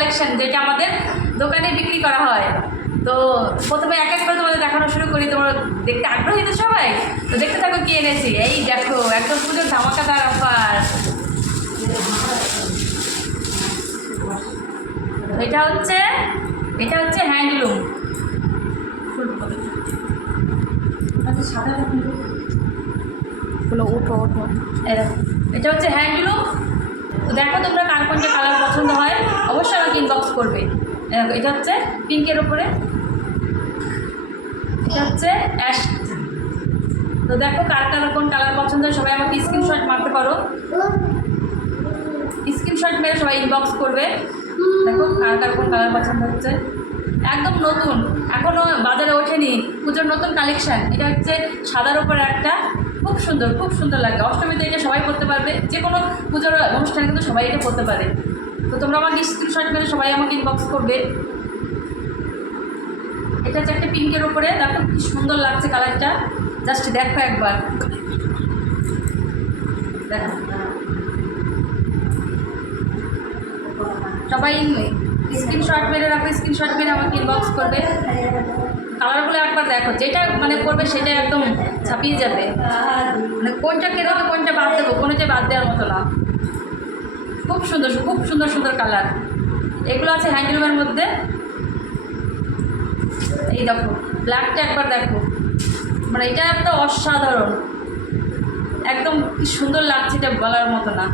Collection, যেটা আমাদের দোকানে বিক্রি করা হয়। তো প্রথমে এক এক করে তোমাদের দেখানো শুরু করি। তোমরা দেখতে আগ্রহী তো সবাই, তো দেখতে থাকো কি এনেছি। এই দেখো একদম পুজোর ধামাকাদার অফার। এটা হচ্ছে হ্যান্ডলুম। এটা হচ্ছে হ্যান্ডলুম। তো দেখো তোমরা কার কোনটা কালার পছন্দ হয় অবশ্যই আমাকে ইনবক্স করবে। এটা হচ্ছে পিঙ্কের ওপরে, এটা হচ্ছে অ্যাশ। তো দেখো কার কালার কোন কালার পছন্দ হয় সবাই আমাকে স্ক্রিনশট মারতে পারো। স্ক্রিনশট মেরে সবাই ইনবক্স করবে। দেখো কার কার কোন কালার পছন্দ হচ্ছে। একদম নতুন, এখনও বাজারে ওঠেনি, পুজোর নতুন কালেকশান। এটা হচ্ছে সাদার ওপরে একটা, খুব সুন্দর লাগে। অষ্টমীতে এটা সবাই পরতে পারবে, যে কোনো পুজোর অনুষ্ঠানে কিন্তু সবাই এটা পরতে পারে। তো তোমরা আমাকে স্ক্রিনশট মেরে সবাই আমাকে ইনবক্স করবে। এটা হচ্ছে একটা পিঙ্কের ওপরে, দেখো কি সুন্দর লাগছে কালারটা, জাস্ট দেখো একবার। দেখো সবাই স্ক্রিনশট মেরে রাখো, স্ক্রিনশট মেরে আমাকে ইনবক্স করবে। কালারগুলো একবার দেখো, যেটা মানে করবে সেটা একদম ছাপিয়ে যাবে। মানে কোনটা কেরোবে কোনটা বাদ দেবো, কোনোটা বাদ দেওয়ার মতো না। খুব সুন্দর কালার। এগুলো আছে হ্যান্ডলুমের মধ্যে। এই দেখো ব্ল্যাকটা একবার দেখো, মানে এটা একটা অসাধারণ, একদম কি সুন্দর লাগছে, এটা বলার মতো না।